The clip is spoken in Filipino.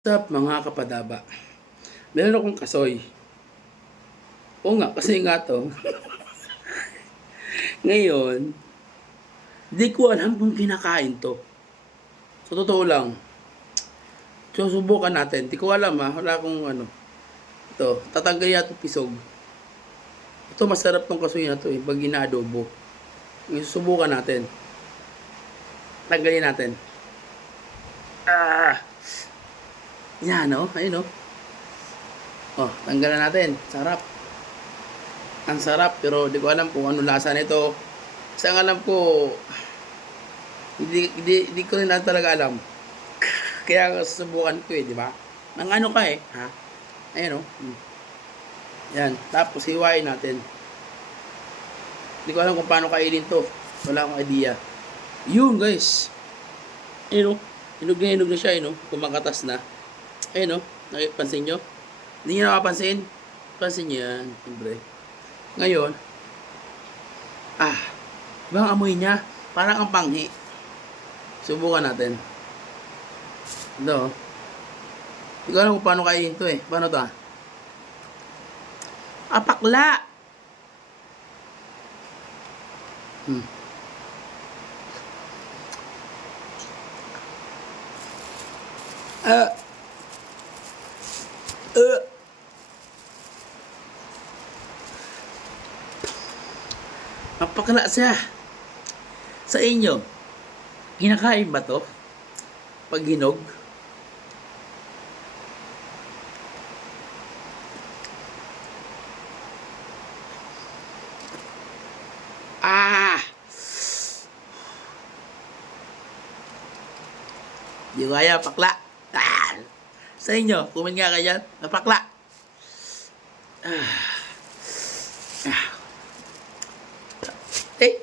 What's up mga kapadaba? Meron akong kasoy. Oo nga, kasi nga to. Ngayon, di ko alam kung kinakain to. So, totoo lang. So, subukan natin. Di ko alam wala akong ano. Ito, tatanggal yato pisog. Ito, masarap tong kasoy na to pag inaadobo. Ngayon, subukan natin. Tanggalin natin. Yan ayun Oh, tanggalan natin. Sarap. Ang sarap, pero di ko alam kung ano lasa nito. Kasi ang alam ko, hindi ko rin talaga alam. Kaya susubukan ko di ba? Nang ano ka ha? Ayan Yan, tapos hiwain natin. Hindi ko alam kung paano kainin to. Wala akong idea. Yun guys. Hinog na siya, kumakatas na. Ayun nakipansin nyo? Hindi nyo nakapansin? Pansin nyo yan, siyempre. Ngayon, ibang amoy niya, parang ang panghi. Subukan natin. Ito, hindi ko alam kung paano kainin ito Paano ito Pakla! Mapakala siya. Sa inyo, kinakain ba to? Pag hinog? Di kaya, pakla. Sa inyo, kumain nga kayo, napakla. Eh.